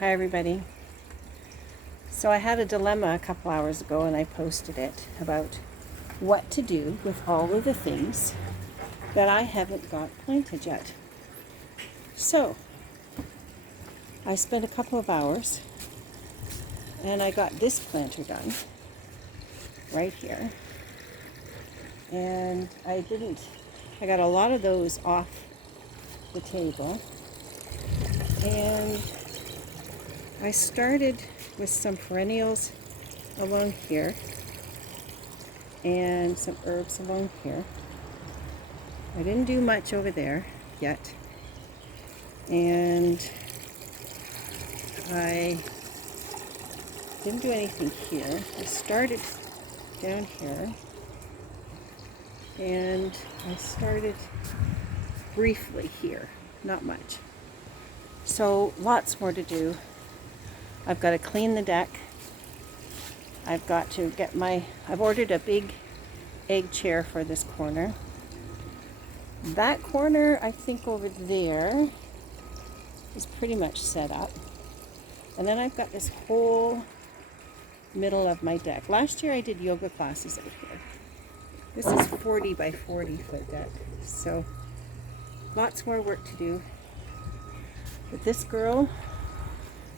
Hi everybody. So I had a dilemma a couple hours ago and I posted it about what to do with all of the things that I haven't got planted yet. So I spent a couple of hours and I got this planter done right here. And I got a lot of those off the table. And I started with some perennials along here and some herbs along here. I didn't do much over there yet. And I didn't do anything here. I started down here and I started briefly here, not much. So lots more to do. I've got to clean the deck. I've got to get I've ordered a big egg chair for this corner. That corner, I think over there, is pretty much set up. And then I've got this whole middle of my deck. Last year I did yoga classes out here. This is 40 by 40 foot deck. So lots more work to do. But this girl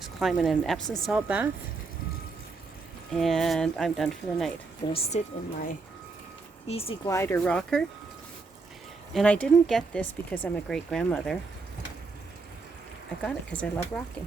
is climbing in an Epsom salt bath. And I'm done for the night. I'm going to sit in my easy glider rocker. And I didn't get this because I'm a great grandmother. I got it because I love rocking.